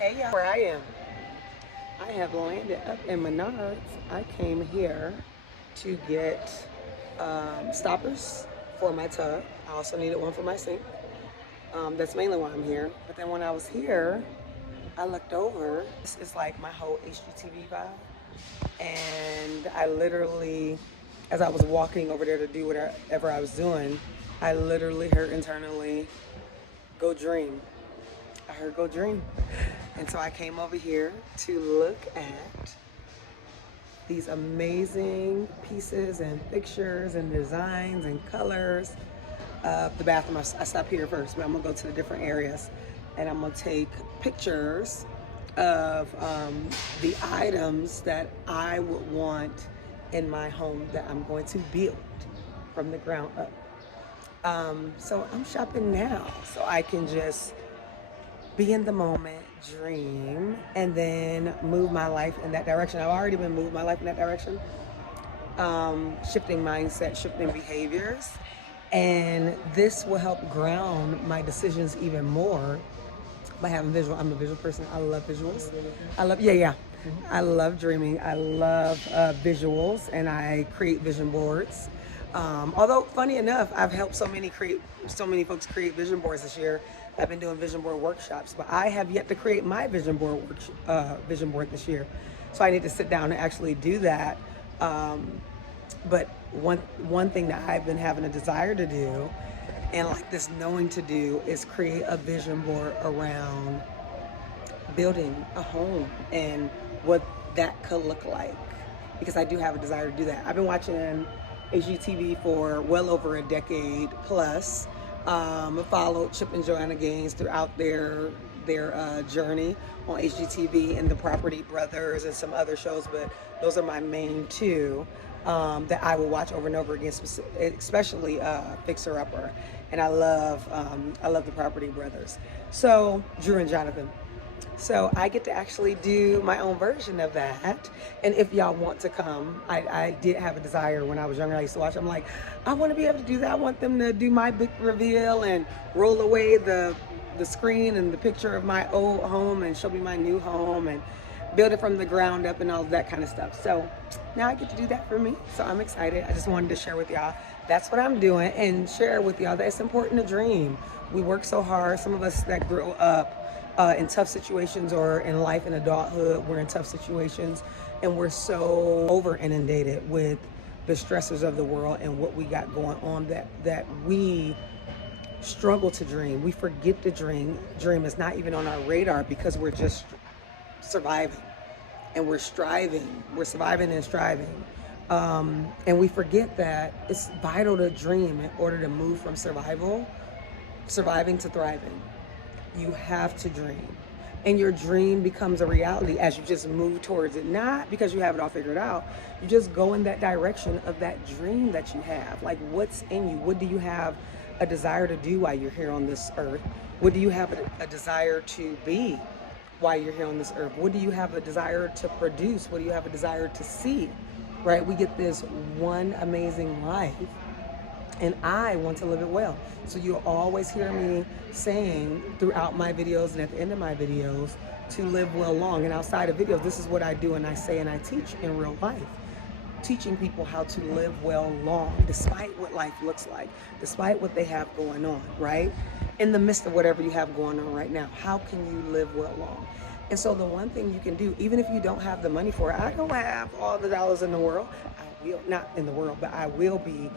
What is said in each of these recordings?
Hey y'all, where I am. I have landed up in Menards. I came here to get stoppers for my tub. I also needed one for my sink. That's mainly why I'm here. But then when I was here, I looked over. This is like my whole HGTV vibe. And I literally, as I was walking over there to do whatever I was doing, I literally heard internally, go dream. I heard go dream. And so I came over here to look at these amazing pieces and pictures and designs and colors of the bathroom. I stopped here first, but I'm gonna go to the different areas and I'm gonna take pictures of the items that I would want in my home that I'm going to build from the ground up. So I'm shopping now so I can just be in the moment, dream, and then move my life in that direction. I've already been moving my life in that direction. Shifting mindset, shifting behaviors. And this will help ground my decisions even more by having visual. I'm a visual person. I love visuals. Yeah. I love dreaming. I love visuals, and I create vision boards. Although funny enough, I've helped so many folks create vision boards this year. I've been doing vision board workshops, but I have yet to create my vision board this year. So I need to sit down and actually do that. But one thing that I've been having a desire to do, and like this knowing to do, is create a vision board around building a home and what that could look like, because I do have a desire to do that. I've been watching HGTV for well over a decade plus. Followed Chip and Joanna Gaines throughout their journey on HGTV and the Property Brothers and some other shows, but those are my main two that I will watch over and over again, especially Fixer Upper, and I love the Property Brothers. So Drew and Jonathan. So I get to actually do my own version of that. And if y'all want to come, I did have a desire when I was younger. I used to watch. I'm like, I want to be able to do that. I want them to do my big reveal and roll away the screen and the picture of my old home and show me my new home and build it from the ground up and all that kind of stuff. So now I get to do that for me. So I'm excited. I just wanted to share with y'all. That's what I'm doing, and share with y'all that it's important to dream. We work so hard. Some of us that grow up in tough situations, or in life in adulthood, we're in tough situations and we're so over inundated with the stressors of the world and what we got going on that we struggle to dream. We forget to dream. Dream is not even on our radar because we're just surviving and we're striving. We're surviving and striving. And we forget that it's vital to dream in order to move from surviving to thriving. You have to dream. And your dream becomes a reality as you just move towards it. Not because you have it all figured out. You just go in that direction of that dream that you have. Like, what's in you? What do you have a desire to do while you're here on this earth? What do you have a desire to be while you're here on this earth? What do you have a desire to produce? What do you have a desire to see? Right? We get this one amazing life, and I want to live it well. So you'll always hear me saying throughout my videos and at the end of my videos to live well long. And outside of videos, this is what I do and I say and I teach in real life. Teaching people how to live well long, despite what life looks like, despite what they have going on, right? In the midst of whatever you have going on right now, how can you live well long? And so the one thing you can do, even if you don't have the money for it, I don't have all the dollars in the world. I will, not in the world, but I will be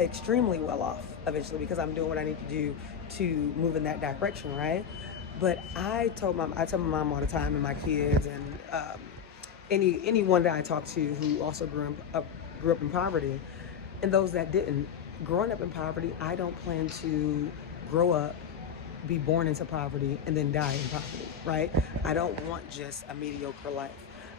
extremely well off eventually because I'm doing what I need to do to move in that direction, right? But I tell my mom all the time, and my kids, and anyone that I talk to who also grew up in poverty, and those that didn't. Growing up in poverty, I don't plan to grow up, be born into poverty, and then die in poverty, right? I don't want just a mediocre life.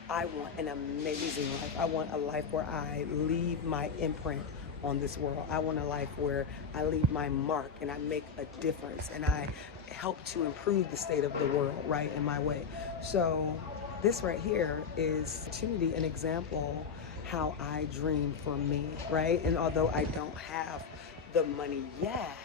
I want an amazing life. I want a life where I leave my imprint on this world. I want a life where I leave my mark and I make a difference and I help to improve the state of the world, right, in my way. So this right here is opportunity, an example how I dream for me, right? And although I don't have the money yet,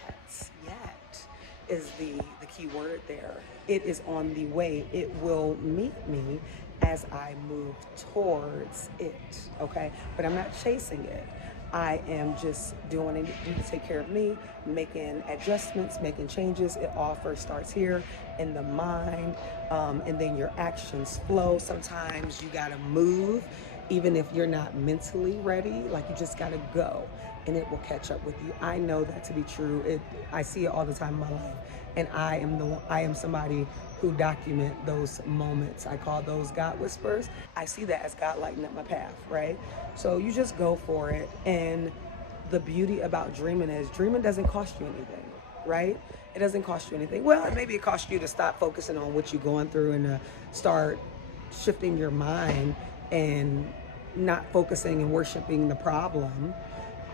is the key word there. It is on the way. It will meet me as I move towards it, okay? But I'm not chasing it. I am just doing what I need to do to take care of me, making adjustments, making changes. It all first starts here in the mind, and then your actions flow. Sometimes you gotta move, even if you're not mentally ready. Like, you just gotta go, and it will catch up with you. I know that to be true. I see it all the time in my life, and I am somebody who document those moments. I call those God whispers. I see that as God lighting up my path, right? So you just go for it. And the beauty about dreaming doesn't cost you anything, right? It doesn't cost you anything. Well, maybe it costs you to stop focusing on what you're going through and to start shifting your mind and not focusing and worshiping the problem,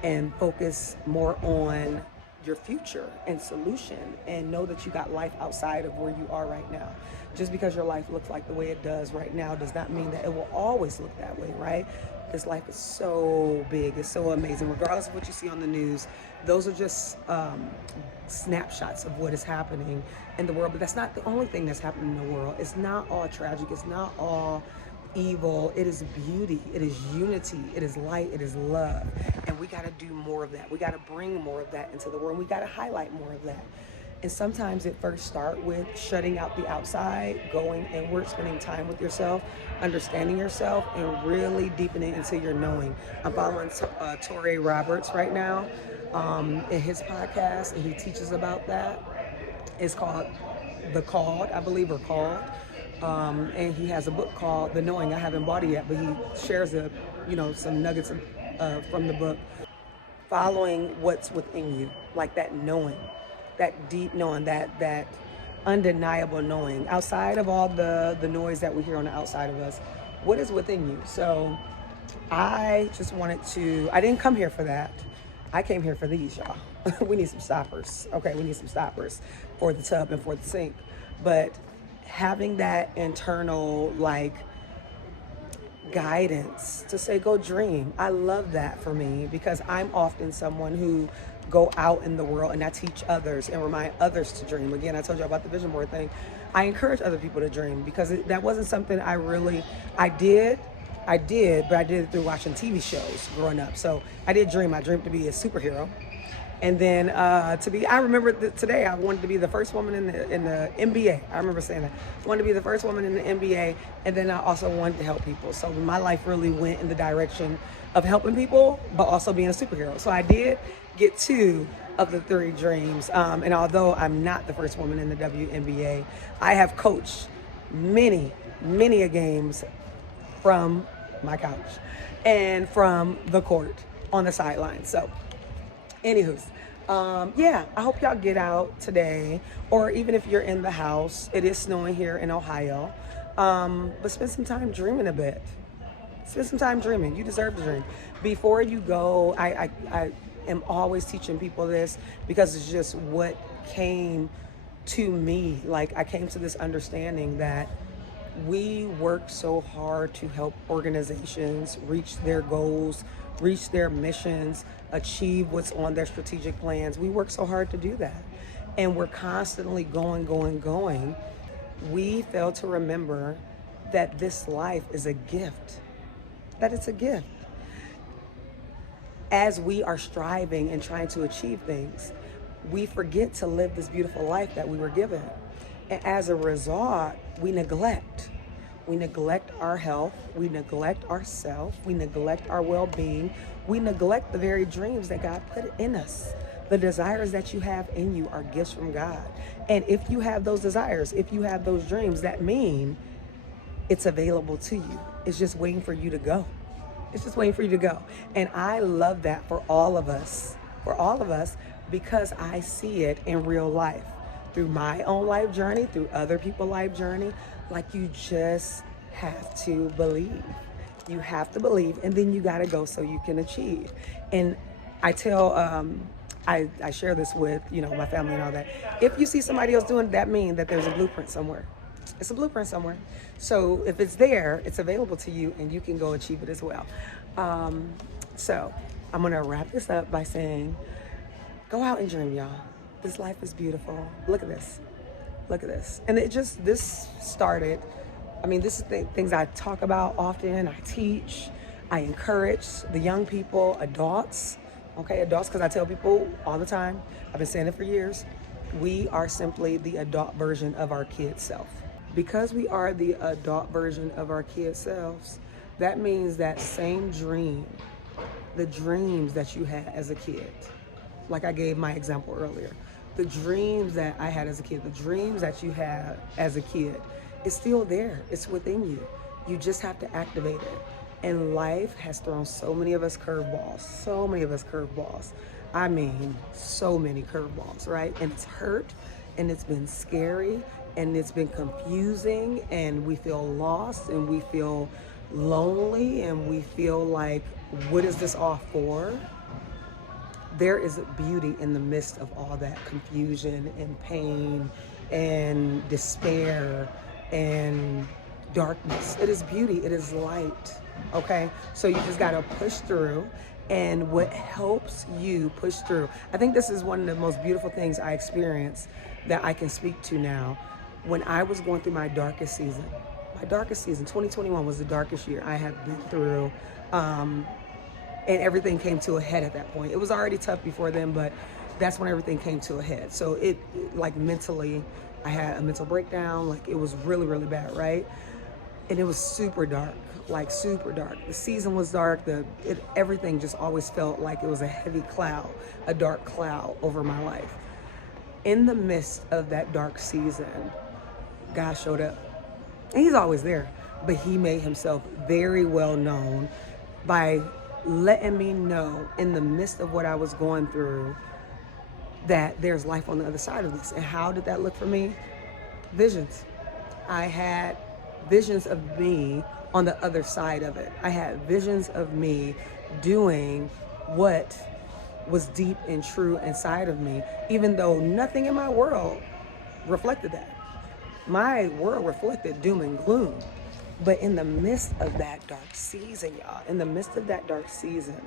and focus more on your future and solution, and know that you got life outside of where you are right now. Just because your life looks like the way it does right now does not mean that it will always look that way, right? This life is so big, it's so amazing. Regardless of what you see on the news, those are just snapshots of what is happening in the world. But that's not the only thing that's happening in the world. It's not all tragic, it's not all evil. It is beauty, it is unity, it is light, it is love. And we got to do more of that. We got to bring more of that into the world. We got to highlight more of that. And sometimes it first starts with shutting out the outside, going inward, spending time with yourself, understanding yourself, and really deepening into your knowing. I'm following Torrey Roberts right now in his podcast, and he teaches about that. It's called The Called, I believe, or Called. And he has a book called The Knowing. I haven't bought it yet, but he shares some nuggets from the book. Following what's within you, like that knowing, that deep knowing, that undeniable knowing, outside of all the noise that we hear on the outside of us. What is within you? So I just I didn't come here for that. I came here for these, y'all. We need some stoppers. Okay, we need some stoppers for the tub and for the sink. But having that internal, guidance to say, go dream. I love that for me, because I'm often someone who go out in the world and I teach others and remind others to dream. Again, I told you about the vision board thing. I encourage other people to dream, because that wasn't something I did, but I did it through watching TV shows growing up. So I did dream. I dreamed to be a superhero. And then I remember today I wanted to be the first woman in the NBA. I remember saying that. I wanted to be the first woman in the NBA, and then I also wanted to help people. So my life really went in the direction of helping people, but also being a superhero. So I did get 2 of the 3 dreams. And although I'm not the first woman in the WNBA, I have coached many a games from my couch and from the court on the sideline. So anywho's, I hope y'all get out today, or even if you're in the house. It is snowing here in Ohio, but spend some time dreaming a bit. Spend some time dreaming. You deserve to dream. Before you go, I am always teaching people this, because it's just what came to me. I came to this understanding that we work so hard to help organizations reach their goals, reach their missions, achieve what's on their strategic plans. We work so hard to do that. And we're constantly going. We fail to remember that this life is a gift. That it's a gift. As we are striving and trying to achieve things, we forget to live this beautiful life that we were given. And as a result, we neglect. We neglect our health, we neglect ourselves, we neglect our well-being, we neglect the very dreams that God put in us. The desires that you have in you are gifts from God. And if you have those desires, if you have those dreams, that mean it's available to you. It's just waiting for you to go. It's just waiting for you to go. And I love that for all of us, because I see it in real life. Through my own life journey, through other people's life journey. You just have to believe. You have to believe, and then you got to go so you can achieve. And I tell, I share this with, my family and all that. If you see somebody else doing it, that means that there's a blueprint somewhere. It's a blueprint somewhere. So if it's there, it's available to you, and you can go achieve it as well. So I'm going to wrap this up by saying, go out and dream, y'all. This life is beautiful. Look at this. Look at this. And this started, I mean, this is things I talk about often. I teach, I encourage the young people, adults, okay, adults, because I tell people all the time, I've been saying it for years, we are simply the adult version of our kid self. Because we are the adult version of our kid selves, that means that same dream, the dreams that you had as a kid, like I gave my example earlier, the dreams that I had as a kid, the dreams that you had as a kid, it's still there. It's within you. You just have to activate it. And life has thrown so many of us curveballs, so many of us curveballs. I mean, so many curveballs, right? And it's hurt, and it's been scary, and it's been confusing, and we feel lost, and we feel lonely, and we feel like, what is this all for? There is beauty in the midst of all that confusion and pain and despair and darkness. It is beauty, it is light, okay? So you just gotta push through, and what helps you push through, I think this is one of the most beautiful things I experienced that I can speak to now. When I was going through my darkest season, 2021 was the darkest year I have been through, and everything came to a head at that point. It was already tough before then, but that's when everything came to a head. So it, like mentally, I had a mental breakdown, like it was really, really bad, right? And it was super dark, like super dark. The season was dark, everything just always felt like it was a heavy cloud, a dark cloud over my life. In the midst of that dark season, God showed up. And he's always there, but he made himself very well known by letting me know in the midst of what I was going through that there's life on the other side of this. And how did that look for me? Visions. I had visions of me on the other side of it. I had visions of me doing what was deep and true inside of me, even though nothing in my world reflected that. My world reflected doom and gloom. But in the midst of that dark season, y'all, in the midst of that dark season,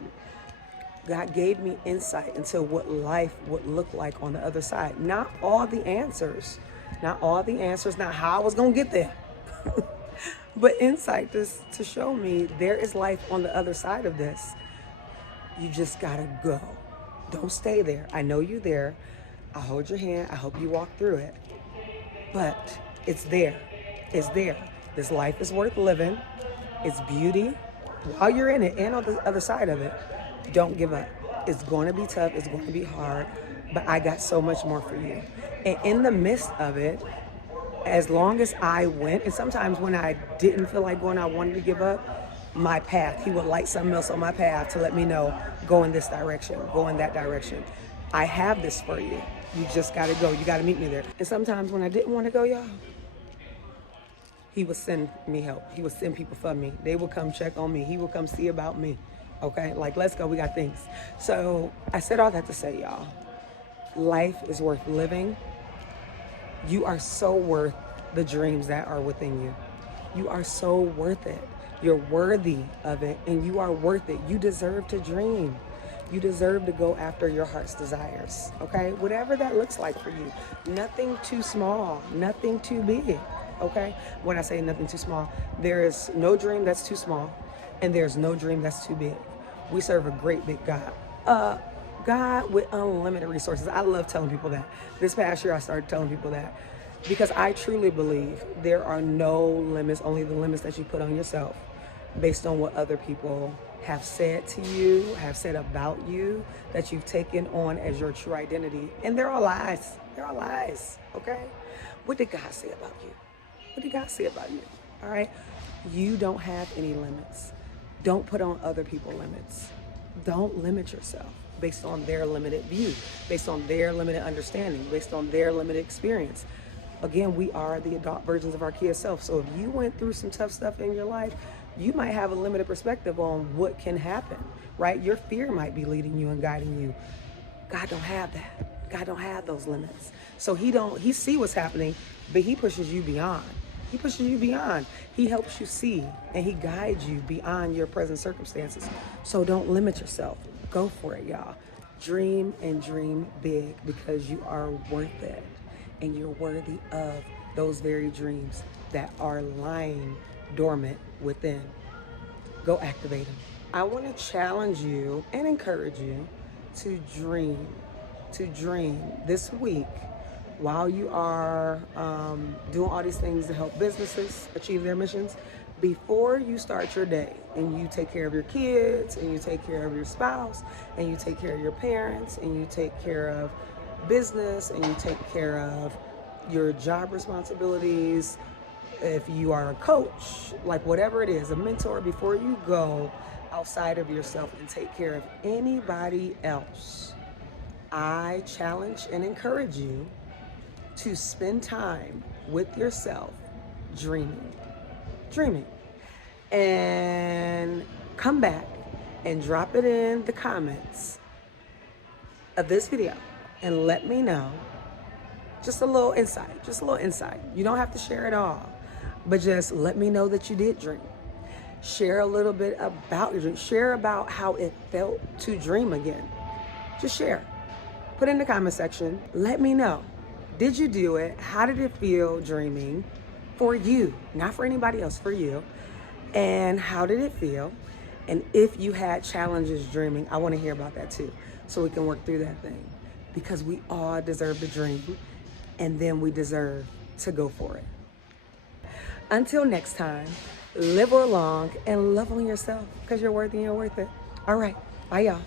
God gave me insight into what life would look like on the other side. Not all the answers, not how I was gonna get there, but insight to show me there is life on the other side of this. You just gotta go. Don't stay there. I know you're there. I hold your hand. I hope you walk through it. But it's there. It's there. This life is worth living. It's beauty. While you're in it and on the other side of it, don't give up. It's going to be tough. It's going to be hard. But I got so much more for you. And in the midst of it, as long as I went, and sometimes when I didn't feel like going, I wanted to give up, my path, he would light something else on my path to let me know, go in this direction, go in that direction. I have this for you. You just got to go. You got to meet me there. And sometimes when I didn't want to go, y'all, he would send me help. He would send people for me. They would come check on me. He would come see about me. Okay? Like, let's go. We got things. So I said all that to say, y'all, life is worth living. You are so worth the dreams that are within you. You are so worth it. You're worthy of it, and you are worth it. You deserve to dream. You deserve to go after your heart's desires, okay? Whatever that looks like for you. Nothing too small, nothing too big, okay? When I say nothing too small, there is no dream that's too small, and there's no dream that's too big. We serve a great big God. God with unlimited resources. I love telling people that. This past year, I started telling people that because I truly believe there are no limits, only the limits that you put on yourself based on what other people have said to you, have said about you, that you've taken on as your true identity. And they're all lies. They're all lies, okay? What did God say about you? What did God say about you? All right? You don't have any limits. Don't put on other people limits. Don't limit yourself based on their limited view, based on their limited understanding, based on their limited experience. Again, we are the adult versions of our kid self. So if you went through some tough stuff in your life, you might have a limited perspective on what can happen, right? Your fear might be leading you and guiding you. God don't have that. God don't have those limits. So he see what's happening, but he pushes you beyond. He pushes you beyond. He helps you see, and he guides you beyond your present circumstances. So don't limit yourself. Go for it, y'all. Dream and dream big because you are worth it and you're worthy of those very dreams that are lying dormant within. Go activate them. I want to challenge you and encourage you to dream this week while you are doing all these things to help businesses achieve their missions. Before you start your day and you take care of your kids and you take care of your spouse and you take care of your parents and you take care of business and you take care of your job responsibilities, if you are a coach, like whatever it is, a mentor, before you go outside of yourself and take care of anybody else, I challenge and encourage you to spend time with yourself dreaming, and come back and drop it in the comments of this video and let me know just a little insight, You don't have to share it all, but just let me know that you did dream. Share a little bit about your dream. Share about how it felt to dream again. Just share. Put in the comment section. Let me know. Did you do it? How did it feel dreaming for you? Not for anybody else, for you. And how did it feel? And if you had challenges dreaming, I want to hear about that too, so we can work through that thing. Because we all deserve to dream, and then we deserve to go for it. Until next time, live long and love on yourself because you're worthy and you're worth it. All right. Bye, y'all.